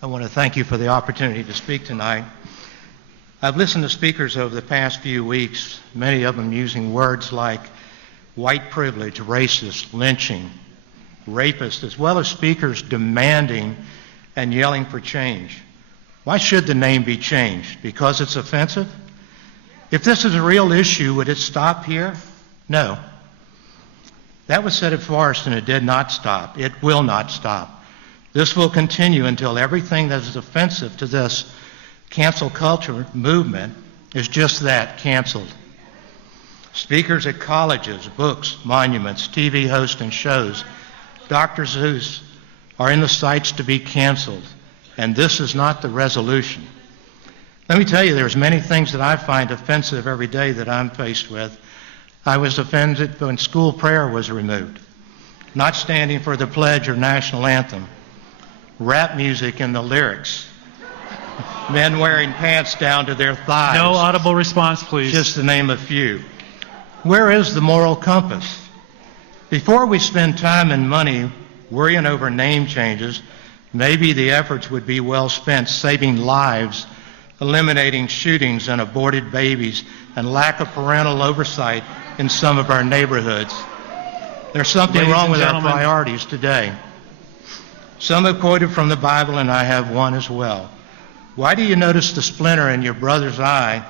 I want to thank you for the opportunity to speak tonight. I've listened to speakers over the past few weeks, many of them using words like white privilege, racist, lynching, rapist, as well as speakers demanding and yelling for change. Why should the name be changed? Because it's offensive? If this is a real issue, would it stop here? No. That was said at Forest, and it did not stop. It will not stop. This will continue until everything that is offensive to this cancel culture movement is just that, canceled. Speakers at colleges, books, monuments, TV hosts and shows, doctors who are in the sights to be canceled, and this is not the resolution. Let me tell you, there's many things that I find offensive every day that I'm faced with. I was offended when school prayer was removed, not standing for the pledge or national anthem, rap music and the lyrics, men wearing pants down to their thighs. No audible response, please. Just to name a few. Where is the moral compass? Before we spend time and money worrying over name changes, maybe the efforts would be well spent saving lives, eliminating shootings and aborted babies, and lack of parental oversight in some of our neighborhoods. There's something wrong with our priorities today. Some have quoted from the Bible, and I have one as well. Why do you notice the splinter in your brother's eye?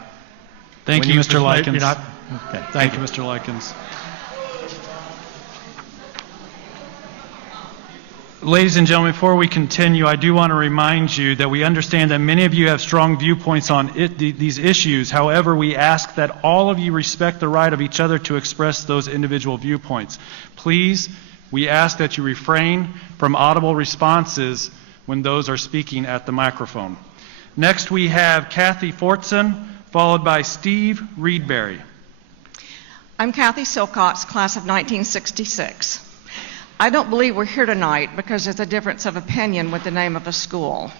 Thank you, Mr. Likens. Okay, thank you, Mr. Likens. Ladies and gentlemen, before we continue, I do want to remind you that we understand that many of you have strong viewpoints on these issues. However, we ask that all of you respect the right of each other to express those individual viewpoints. Please, we ask that you refrain from audible responses when those are speaking at the microphone. Next, we have Kathy Fortson, followed by Steve Reedberry. I'm Kathy Silcox, class of 1966. I don't believe we're here tonight because there's a difference of opinion with the name of a school.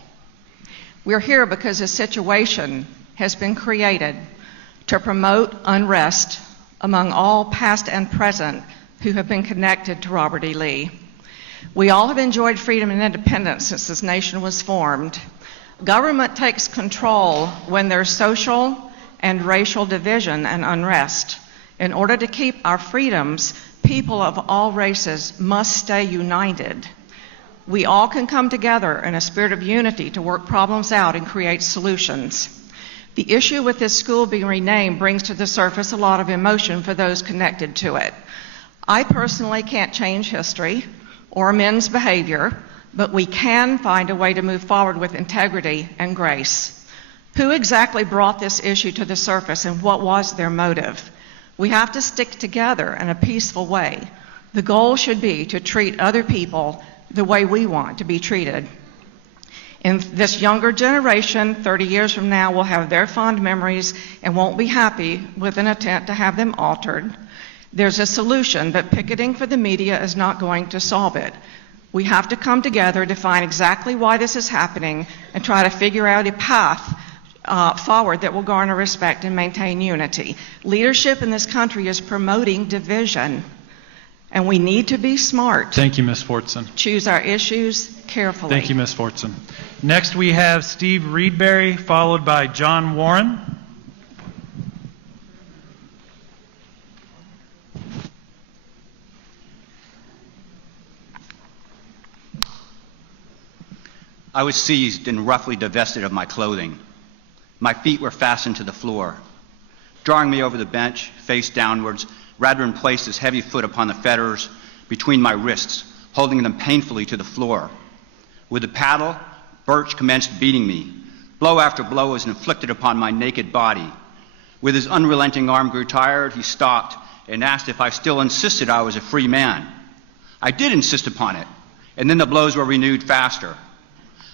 We're here because a situation has been created to promote unrest among all past and present who have been connected to Robert E. Lee. We all have enjoyed freedom and independence since this nation was formed. Government takes control when there's social and racial division and unrest. In order to keep our freedoms, people of all races must stay united. We all can come together in a spirit of unity to work problems out and create solutions. The issue with this school being renamed brings to the surface a lot of emotion for those connected to it. I personally can't change history or men's behavior, but we can find a way to move forward with integrity and grace. Who exactly brought this issue to the surface and what was their motive? We have to stick together in a peaceful way. The goal should be to treat other people the way we want to be treated. In this younger generation, 30 years from now, will have their fond memories and won't be happy with an attempt to have them altered. There's a solution, but picketing for the media is not going to solve it. We have to come together, define exactly why this is happening, and try to figure out a path forward that will garner respect and maintain unity. Leadership in this country is promoting division, and we need to be smart. Thank you, Ms. Fortson. Choose our issues carefully. Thank you, Ms. Fortson. Next, we have Steve Reedberry, followed by John Warren. I was seized and roughly divested of my clothing. My feet were fastened to the floor. Drawing me over the bench, face downwards, Radburn placed his heavy foot upon the fetters between my wrists, holding them painfully to the floor. With the paddle, Birch commenced beating me. Blow after blow was inflicted upon my naked body. With his unrelenting arm grew tired, he stopped and asked if I still insisted I was a free man. I did insist upon it, and then the blows were renewed faster.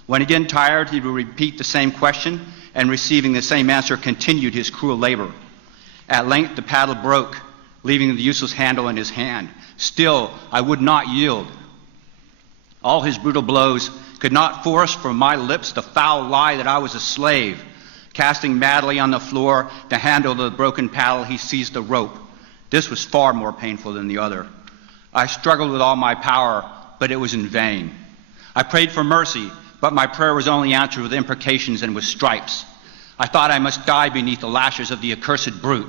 When again tired, he would repeat the same question, and receiving the same answer, continued his cruel labor. At length, the paddle broke, leaving the useless handle in his hand. Still, I would not yield. All his brutal blows could not force from my lips the foul lie that I was a slave. Casting madly on the floor to handle the broken paddle, he seized the rope. This was far more painful than the other. I struggled with all my power, but it was in vain. I prayed for mercy, but my prayer was only answered with imprecations and with stripes. I thought I must die beneath the lashes of the accursed brute.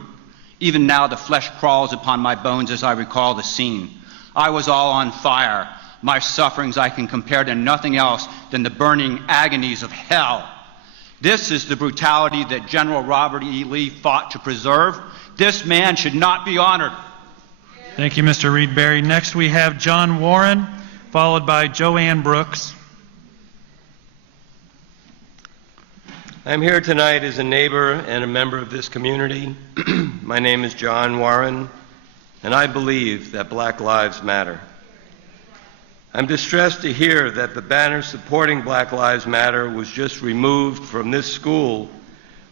Even now the flesh crawls upon my bones as I recall the scene. I was all on fire. My sufferings I can compare to nothing else than the burning agonies of hell. This is the brutality that General Robert E. Lee fought to preserve. This man should not be honored. Thank you, Mr. Reedberry. Next, we have John Warren, followed by Joanne Brooks. I'm here tonight as a neighbor and a member of this community. My name is John Warren, and I believe that Black Lives Matter. I'm distressed to hear that the banner supporting Black Lives Matter was just removed from this school,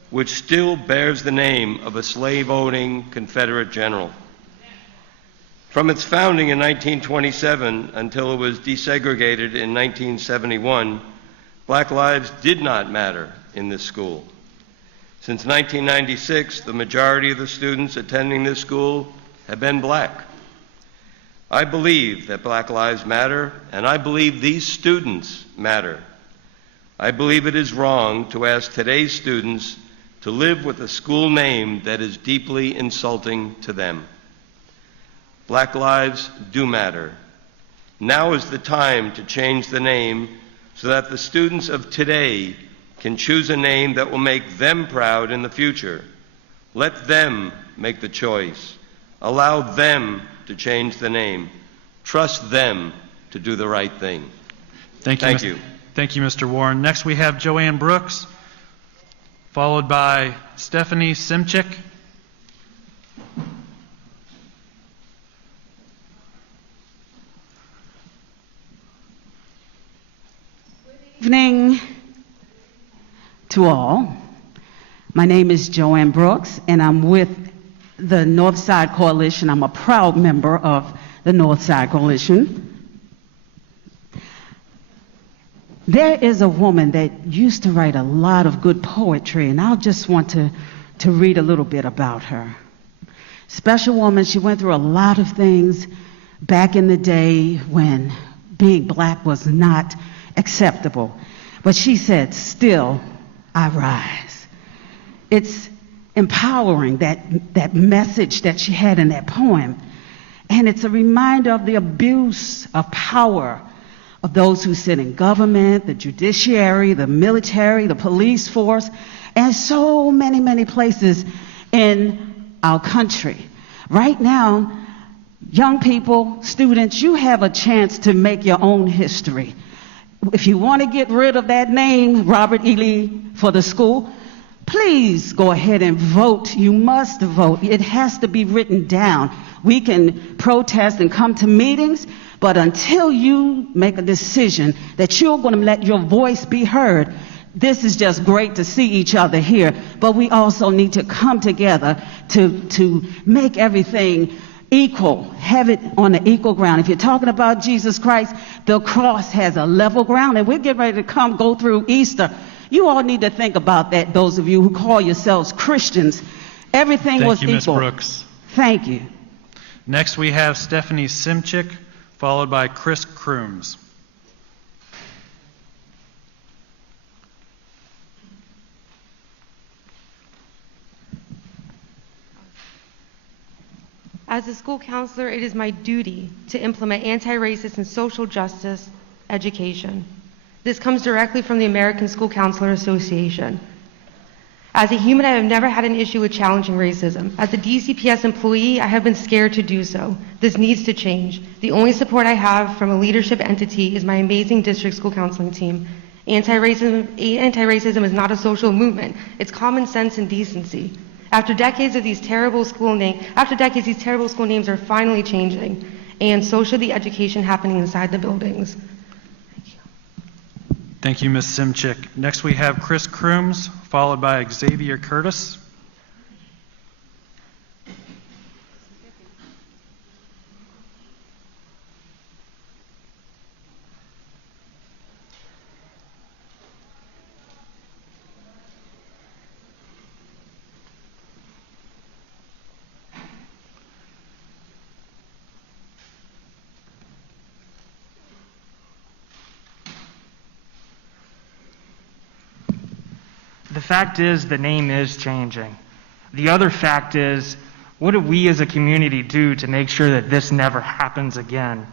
which still bears the name of a slave-owning Confederate general. From its founding in 1927 until it was desegregated in 1971, Black lives did not matter in this school. Since 1996, the majority of the students attending this school have been black. I believe that Black lives matter, and I believe these students matter. I believe it is wrong to ask today's students to live with a school name that is deeply insulting to them. Black lives do matter. Now is the time to change the name so that the students of today can choose a name that will make them proud in the future. Let them make the choice. Allow them to change the name. Trust them to do the right thing. Thank you. Thank you, Mr. Warren. Next, we have Joanne Brooks, followed by Stephanie Simchik. Evening to all. My name is Joanne Brooks, and I'm with the Northside Coalition. I'm a proud member of the Northside Coalition. There is a woman that used to write a lot of good poetry, and I just want to read a little bit about her. Special woman, she went through a lot of things back in the day when being black was not acceptable. But she said, "Still I rise." It's empowering, that message that she had in that poem. And it's a reminder of the abuse of power of those who sit in government, the judiciary, the military, the police force, and so many, many places in our country. Right now, young people, students, you have a chance to make your own history. If you want to get rid of that name, Robert E. Lee, for the school, please go ahead and vote. You must vote. It has to be written down. We can protest and come to meetings, but until you make a decision that you're going to let your voice be heard, this is just great to see each other here, but we also need to come together to make everything equal, have it on an equal ground. If you're talking about Jesus Christ, the cross has a level ground, and we're getting ready to go through Easter. You all need to think about that, those of you who call yourselves Christians. Everything was equal. Thank you, Ms. Brooks. Thank you. Next, we have Stephanie Simchik, followed by Chris Crooms. As a school counselor, it is my duty to implement anti-racist and social justice education. This comes directly from the American School Counselor Association. As a human, I have never had an issue with challenging racism. As a DCPS employee, I have been scared to do so. This needs to change. The only support I have from a leadership entity is my amazing district school counseling team. Anti-racism is not a social movement. It's common sense and decency. After decades, these terrible school names are finally changing, and so should the education happening inside the buildings. Thank you, Ms. Simchik. Next, we have Chris Crooms, followed by Xavier Curtis. The fact is, the name is changing. The other fact is, what do we as a community do to make sure that this never happens again?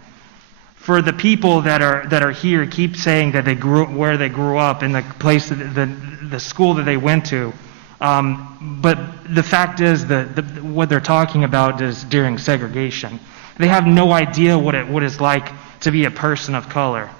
For the people that are here, keep saying that where they grew up, in the place, the school that they went to. But the fact is that what they're talking about is during segregation. They have no idea what it's like to be a person of color,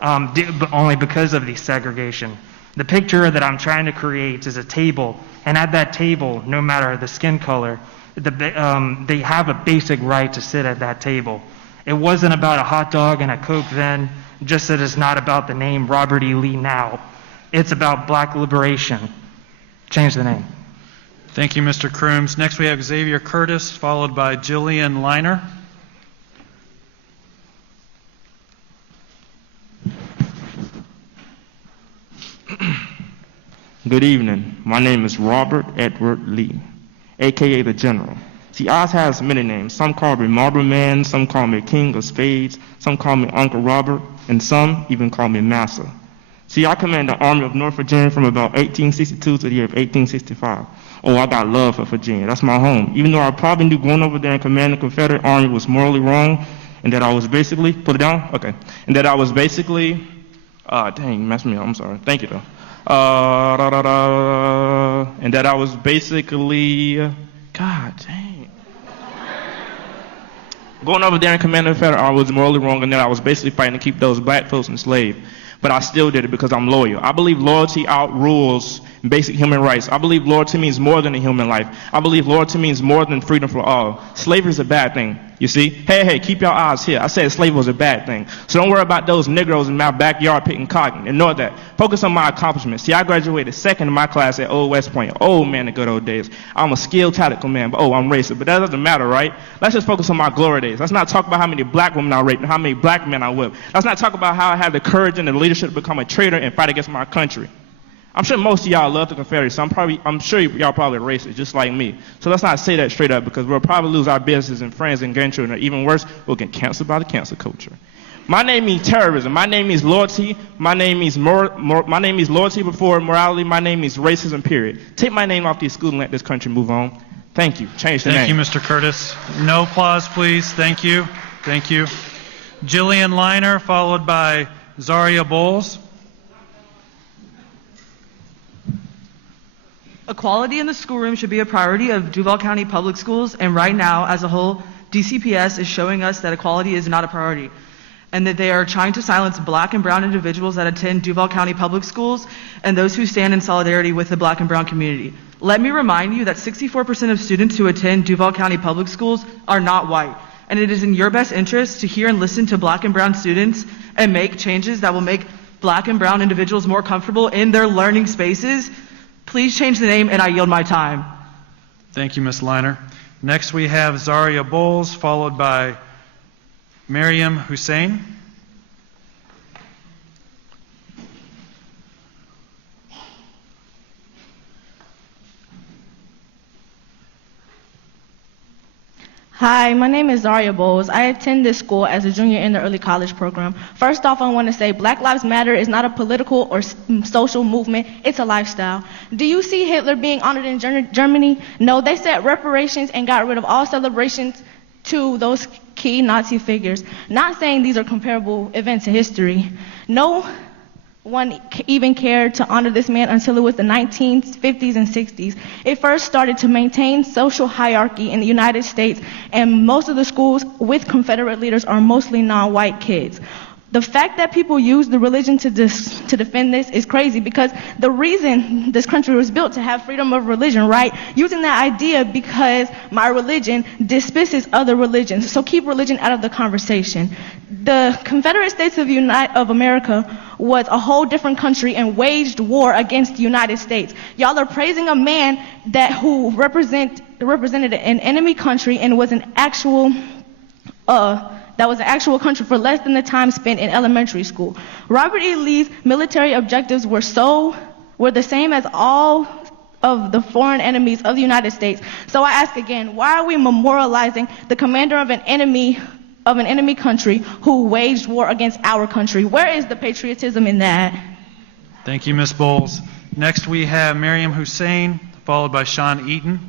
but only because of the segregation. The picture that I'm trying to create is a table, and at that table, no matter the skin color, they have a basic right to sit at that table. It wasn't about a hot dog and a Coke then, just that it's not about the name Robert E. Lee now. It's about black liberation. Change the name. Thank you, Mr. Crooms. Next we have Xavier Curtis, followed by Jillian Liner. Good evening. My name is Robert Edward Lee, a.k.a. the General. See, Oz has many names. Some call me Marble Man, some call me King of Spades, some call me Uncle Robert, and some even call me Massa. See, I commanded the Army of North Virginia from about 1862 to the year of 1865. Oh, I got love for Virginia. That's my home. Even though I probably knew going over there and commanding the Confederate Army was morally wrong, and that I was basically, put it down? Okay. And that I was basically, dang, you messed me up. I'm sorry. Thank you, though. And that I was basically, God dang. Going over there and commanding the Confederate Army was morally wrong, and that I was basically fighting to keep those black folks enslaved. But I still did it because I'm loyal. I believe loyalty outrules basic human rights. I believe loyalty means more than a human life. I believe loyalty means more than freedom for all. Slavery is a bad thing, you see? Hey, keep your eyes here. I said slavery was a bad thing. So don't worry about those Negroes in my backyard picking cotton. Ignore that. Focus on my accomplishments. See, I graduated second in my class at Old West Point. Oh, man, the good old days. I'm a skilled, tactical man, but I'm racist. But that doesn't matter, right? Let's just focus on my glory days. Let's not talk about how many black women I raped and how many black men I whipped. Let's not talk about how I had the courage and the leadership to become a traitor and fight against my country. I'm sure most of y'all love the Confederacy, so I'm sure y'all probably racist, just like me. So let's not say that straight up, because we'll probably lose our business and friends and grandchildren, or even worse, we'll get canceled by the cancel culture. My name means terrorism. My name means loyalty. My name means my name means loyalty before morality. My name means racism, period. Take my name off these schools and let this country move on. Thank you. Change the name. Thank you, Mr. Curtis. No applause, please. Thank you. Thank you. Jillian Liner, followed by Zaria Boles. Equality in the schoolroom should be a priority of Duval County Public Schools, and right now, as a whole, DCPS is showing us that equality is not a priority, and that they are trying to silence black and brown individuals that attend Duval County Public Schools and those who stand in solidarity with the black and brown community. Let me remind you that 64% of students who attend Duval County Public Schools are not white, and it is in your best interest to hear and listen to black and brown students and make changes that will make black and brown individuals more comfortable in their learning spaces. Please change the name, and I yield my time. Thank you, Ms. Liner. Next we have Zaria Boles, followed by Miriam Hussein. Hi, my name is Zaria Boles. I attend this school as a junior in the early college program. First off, I want to say Black Lives Matter is not a political or social movement, it's a lifestyle. Do you see Hitler being honored in Germany? No, they set reparations and got rid of all celebrations to those key Nazi figures. Not saying these are comparable events in history. No one even cared to honor this man until it was the 1950s and 60s. It first started to maintain social hierarchy in the United States, and most of the schools with Confederate leaders are mostly non-white kids. The fact that people use the religion to defend this is crazy, because the reason this country was built to have freedom of religion, right? Using that idea because my religion dismisses other religions. So keep religion out of the conversation. The Confederate States of America was a whole different country and waged war against the United States. Y'all are praising a man who represented an enemy country and was an actual country for less than the time spent in elementary school. Robert E. Lee's military objectives were the same as all of the foreign enemies of the United States. So I ask again, why are we memorializing the commander of an enemy country who waged war against our country? Where is the patriotism in that? Thank you, Ms. Boles. Next, we have Miriam Hussein, followed by Sean Eaton.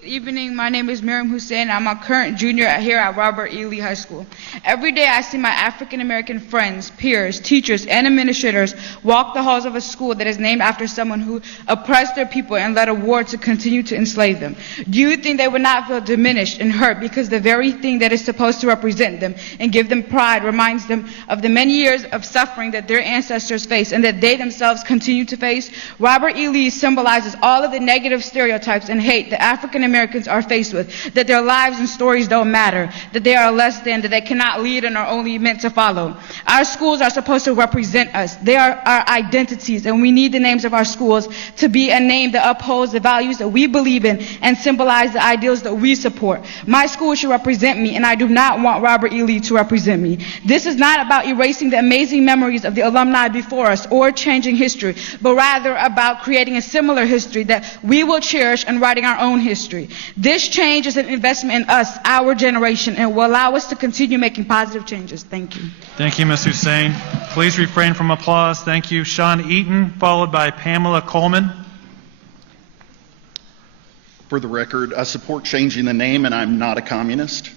Good evening. My name is Miriam Hussein. I'm a current junior here at Robert E. Lee High School. Every day I see my African American friends, peers, teachers, and administrators walk the halls of a school that is named after someone who oppressed their people and led a war to continue to enslave them. Do you think they would not feel diminished and hurt because the very thing that is supposed to represent them and give them pride reminds them of the many years of suffering that their ancestors faced and that they themselves continue to face? Robert E. Lee symbolizes all of the negative stereotypes and hate that African Americans are faced with, that their lives and stories don't matter, that they are less than, that they cannot lead and are only meant to follow. Our schools are supposed to represent us. They are our identities, and we need the names of our schools to be a name that upholds the values that we believe in and symbolize the ideals that we support. My school should represent me, and I do not want Robert E. Lee to represent me. This is not about erasing the amazing memories of the alumni before us or changing history, but rather about creating a similar history that we will cherish and writing our own history. This change is an investment in us, our generation, and will allow us to continue making positive changes. Thank you. Thank you, Ms. Hussein. Please refrain from applause. Thank you. Sean Eaton, followed by Pamela Coleman. For the record, I support changing the name, and I'm not a communist.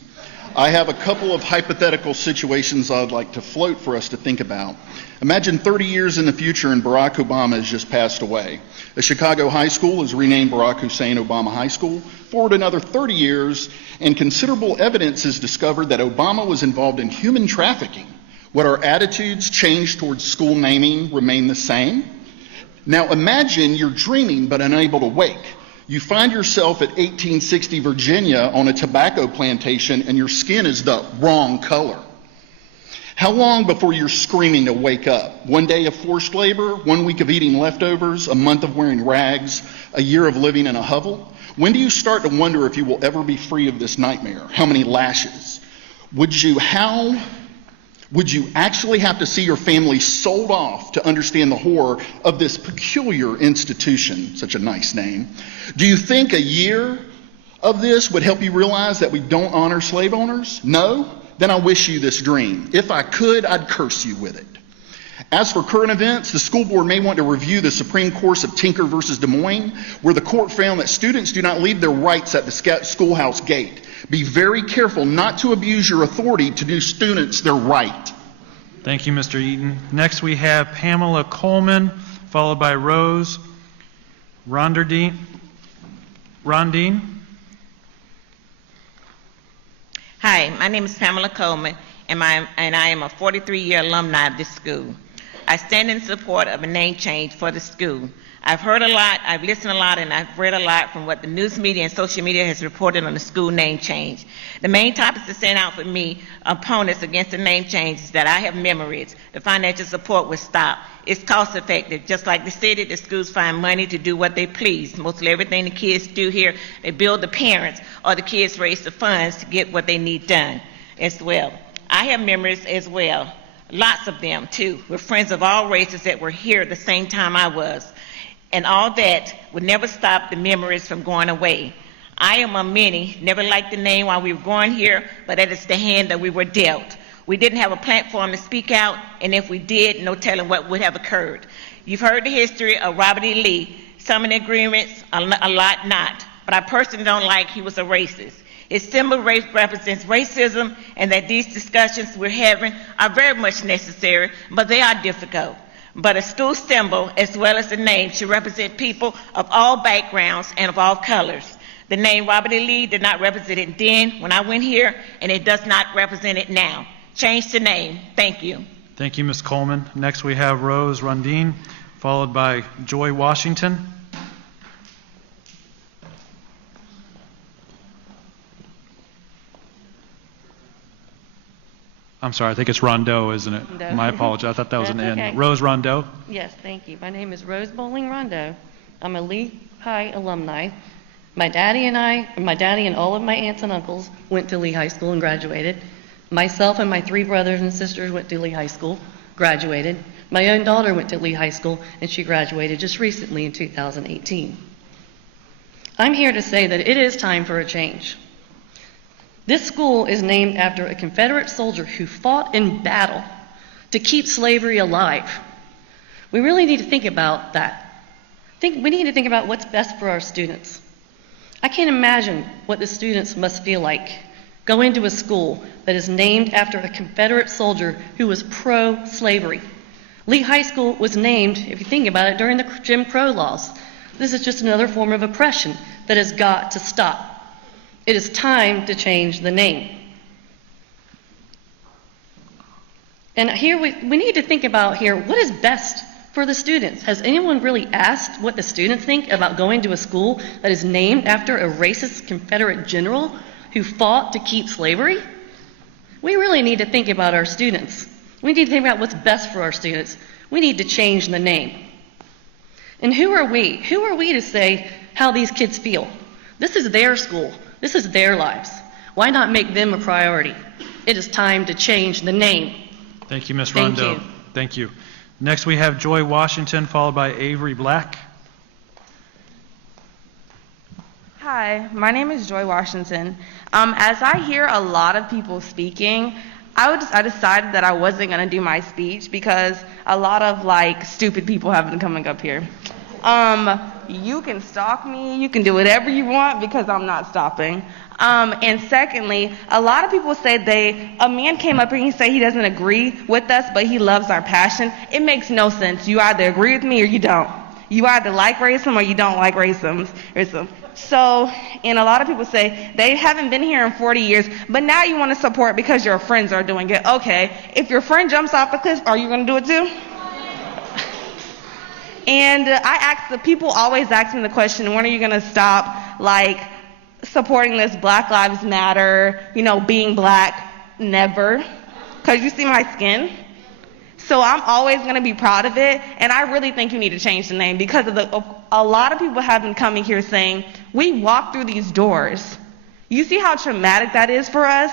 I have a couple of hypothetical situations I'd like to float for us to think about. Imagine 30 years in the future and Barack Obama has just passed away. A Chicago high school is renamed Barack Hussein Obama High School. Forward another 30 years, and considerable evidence is discovered that Obama was involved in human trafficking. Would our attitudes change towards school naming remain the same? Now imagine you're dreaming but unable to wake. You find yourself at 1860 Virginia on a tobacco plantation and your skin is the wrong color. How long before you're screaming to wake up? 1 day of forced labor, 1 week of eating leftovers, a month of wearing rags, a year of living in a hovel? When do you start to wonder if you will ever be free of this nightmare? How many lashes? Would you actually have to see your family sold off to understand the horror of this peculiar institution, such a nice name? Do you think a year of this would help you realize that we don't honor slave owners? No? Then I wish you this dream. If I could, I'd curse you with it. As for current events, the school board may want to review the Supreme Court of Tinker versus Des Moines, where the court found that students do not leave their rights at the schoolhouse gate. Be very careful not to abuse your authority to do students their right. Thank you, Mr. Eaton. Next, we have Pamela Coleman, followed by Rose Rondine. Hi, my name is Pamela Coleman, and I am a 43-year alumni of this school. I stand in support of a name change for the school. I've heard a lot, I've listened a lot, and I've read a lot from what the news media and social media has reported on the school name change. The main topics that stand out for me, opponents against the name change, is that I have memories. The financial support will stop. It's cost effective. Just like the city, the schools find money to do what they please. Mostly everything the kids do here, they bill the parents, or the kids raise the funds to get what they need done as well. I have memories as well, lots of them too, with friends of all races that were here at the same time I was. And all that would never stop the memories from going away. I am a many, never liked the name while we were going here, but that is the hand that we were dealt. We didn't have a platform to speak out, and if we did, no telling what would have occurred. You've heard the history of Robert E. Lee. Some of the agreements, a lot not. But I personally don't like he was a racist. His symbol represents racism, and that these discussions we're having are very much necessary, but they are difficult. But a school symbol, as well as the name, should represent people of all backgrounds and of all colors. The name Robert E. Lee did not represent it then when I went here, and it does not represent it now. Change the name. Thank you. Thank you, Ms. Coleman. Next, we have Rose Rondine, followed by Joy Washington. I'm sorry, I think it's Rondo, isn't it? Rondo. My apologies. I thought that was That's an okay. N. Rose Rondo. Yes, thank you. My name is Rose Bowling Rondo. I'm a Lee High alumni. My daddy and all of my aunts and uncles went to Lee High School and graduated. Myself and my 3 brothers and sisters went to Lee High School. graduated. My own daughter went to Lee High School, and she graduated just recently in 2018. I'm here to say that it is time for a change. This school is named after a Confederate soldier who fought in battle to keep slavery alive. We really need to think about that. We need to think about what's best for our students. I can't imagine what the students must feel like going to a school that is named after a Confederate soldier who was pro-slavery. Lee High School was named, if you think about it, during the Jim Crow laws. This is just another form of oppression that has got to stop. It is time to change the name. And here we need to think about here, what is best for the students? Has anyone really asked what the students think about going to a school that is named after a racist Confederate general who fought to keep slavery? We really need to think about our students. We need to think about what's best for our students. We need to change the name. And who are we? Who are we to say how these kids feel? This is their school. This is their lives. Why not make them a priority? It is time to change the name. Thank you, Ms. Rondo. Thank you. Thank you. Next, we have Joy Washington, followed by Avery Black. Hi, my name is Joy Washington. As I hear a lot of people speaking, I decided that I wasn't going to do my speech because a lot of stupid people have been coming up here. You can stalk me, you can do whatever you want because I'm not stopping. And secondly, a lot of people say a man came up here and he said he doesn't agree with us, but he loves our passion. It makes no sense. You either agree with me or you don't. You either like racism or you don't like racism. So, and a lot of people say they haven't been here in 40 years, but now you want to support because your friends are doing it. Okay, if your friend jumps off the cliff, are you going to do it too? And the people always ask me the question, when are you going to stop, supporting this Black Lives Matter, being black? Never. Because you see my skin. So I'm always going to be proud of it, and I really think you need to change the name because a lot of people have been coming here saying, we walk through these doors. You see how traumatic that is for us?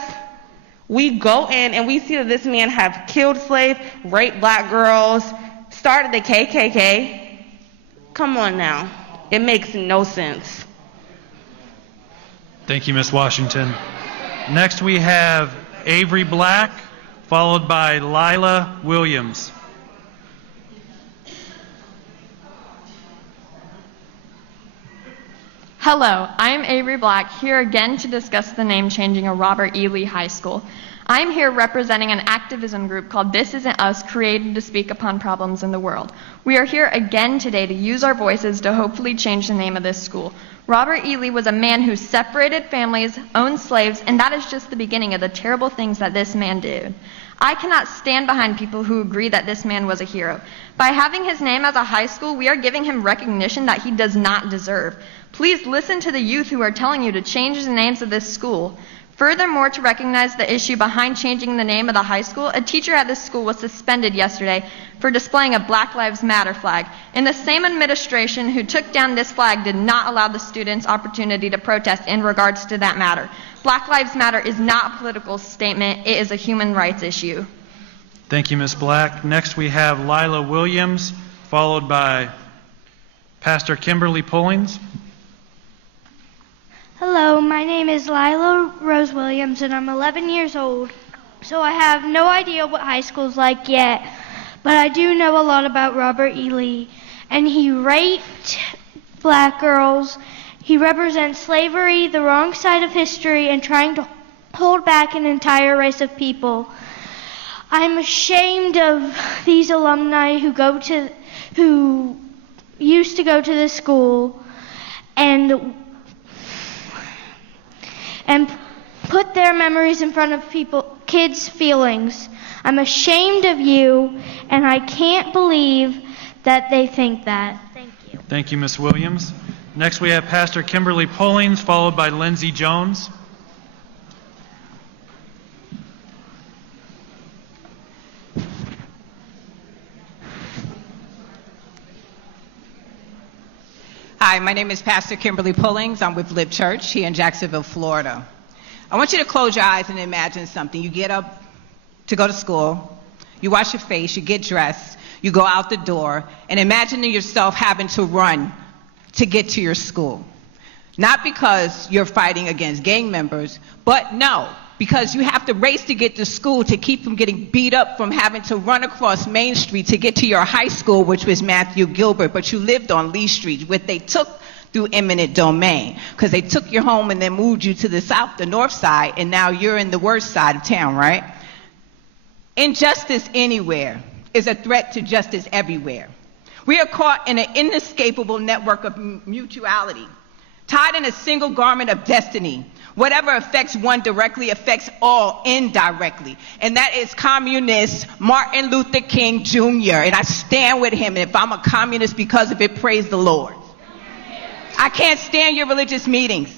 We go in and we see that this man have killed slaves, raped black girls, started the KKK. Come on now. It makes no sense. Thank you, Ms. Washington. Next, we have Avery Black, followed by Lila Williams. Hello, I'm Avery Black, here again to discuss the name changing of Robert E. Lee High School. I'm here representing an activism group called This Isn't Us, created to speak upon problems in the world. We are here again today to use our voices to hopefully change the name of this school. Robert E. Lee was a man who separated families, owned slaves, and that is just the beginning of the terrible things that this man did. I cannot stand behind people who agree that this man was a hero. By having his name as a high school, we are giving him recognition that he does not deserve. Please listen to the youth who are telling you to change the names of this school. Furthermore, to recognize the issue behind changing the name of the high school, a teacher at this school was suspended yesterday for displaying a Black Lives Matter flag. And the same administration who took down this flag did not allow the students opportunity to protest in regards to that matter. Black Lives Matter is not a political statement, it is a human rights issue. Thank you, Ms. Black. Next, we have Lila Williams, followed by Pastor Kimberly Pullings. Hello, my name is Lila Rose Williams, and I'm 11 years old. So I have no idea what high school's like yet, but I do know a lot about Robert E. Lee. And he raped black girls. He represents slavery, the wrong side of history, and trying to hold back an entire race of people. I'm ashamed of these alumni who used to go to this school and put their memories in front of kids' feelings. I'm ashamed of you, and I can't believe that they think that. Thank you. Thank you, Ms. Williams. Next, we have Pastor Kimberly Pullings, followed by Lindsey Jones. Hi, my name is Pastor Kimberly Pullings. I'm with Live Church here in Jacksonville, Florida. I want you to close your eyes and imagine something. You get up to go to school. you wash your face, you get dressed, you go out the door, and imagining yourself having to run to get to your school. Not because you're fighting against gang members, but no, because you have to race to get to school to keep from getting beat up from having to run across Main Street to get to your high school, which was Matthew Gilbert, but you lived on Lee Street, which they took through eminent domain, because they took your home and then moved you to the north side, and now you're in the worst side of town, right? Injustice anywhere is a threat to justice everywhere. We are caught in an inescapable network of mutuality, tied in a single garment of destiny. Whatever affects one directly affects all indirectly. And that is communist Martin Luther King Jr. And I stand with him. And if I'm a communist because of it, praise the Lord. I can't stand your religious meetings.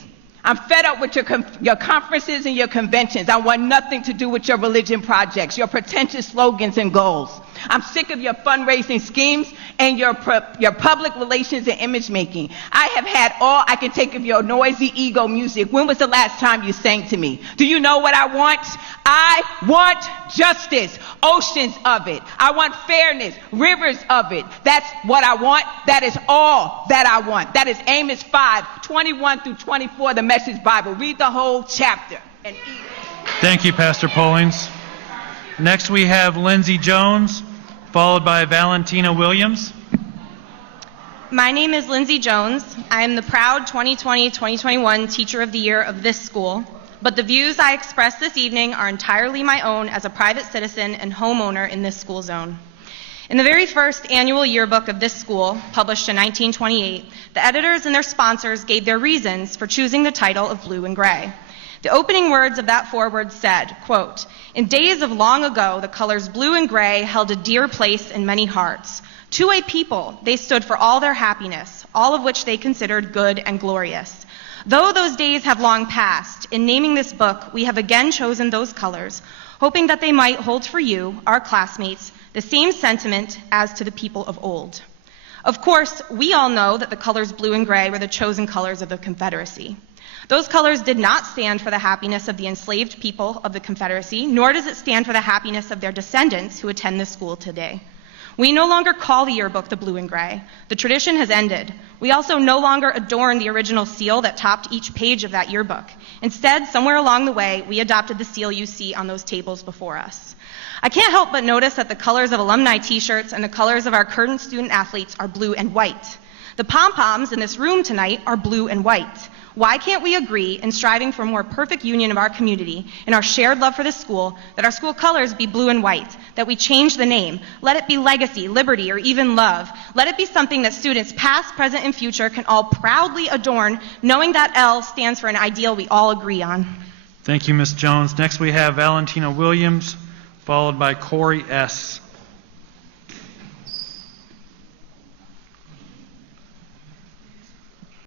I'm fed up with your conferences and your conventions. I want nothing to do with your religion projects, your pretentious slogans and goals. I'm sick of your fundraising schemes and your public relations and image making. I have had all I can take of your noisy ego music. When was the last time you sang to me? Do you know what I want? I want justice, oceans of it. I want fairness, rivers of it. That's what I want. That is all that I want. That is Amos 5:21 through 24, the Message Bible. Read the whole chapter and eat it. Thank you, Pastor Pollings. Next we have Lindsey Jones, followed by Valentina Williams. My name is Lindsey Jones. I am the proud 2020-2021 Teacher of the Year of this school, but the views I express this evening are entirely my own as a private citizen and homeowner in this school zone. In the very first annual yearbook of this school, published in 1928, the editors and their sponsors gave their reasons for choosing the title of Blue and Gray. The opening words of that foreword said, quote, "In days of long ago, the colors blue and gray held a dear place in many hearts. To a people, they stood for all their happiness, all of which they considered good and glorious. Though those days have long passed, in naming this book, we have again chosen those colors, hoping that they might hold for you, our classmates, the same sentiment as to the people of old." Of course, we all know that the colors blue and gray were the chosen colors of the Confederacy. Those colors did not stand for the happiness of the enslaved people of the Confederacy, nor does it stand for the happiness of their descendants who attend this school today. We no longer call the yearbook the blue and gray. The tradition has ended. We also no longer adorn the original seal that topped each page of that yearbook. Instead, somewhere along the way, we adopted the seal you see on those tables before us. I can't help but notice that the colors of alumni t-shirts and the colors of our current student athletes are blue and white. The pom-poms in this room tonight are blue and white. Why can't we agree in striving for a more perfect union of our community and our shared love for this school that our school colors be blue and white, that we change the name, let it be legacy, liberty, or even love. Let it be something that students past, present, and future can all proudly adorn, knowing that L stands for an ideal we all agree on. Thank you, Ms. Jones. Next we have Valentina Williams, followed by Corey S.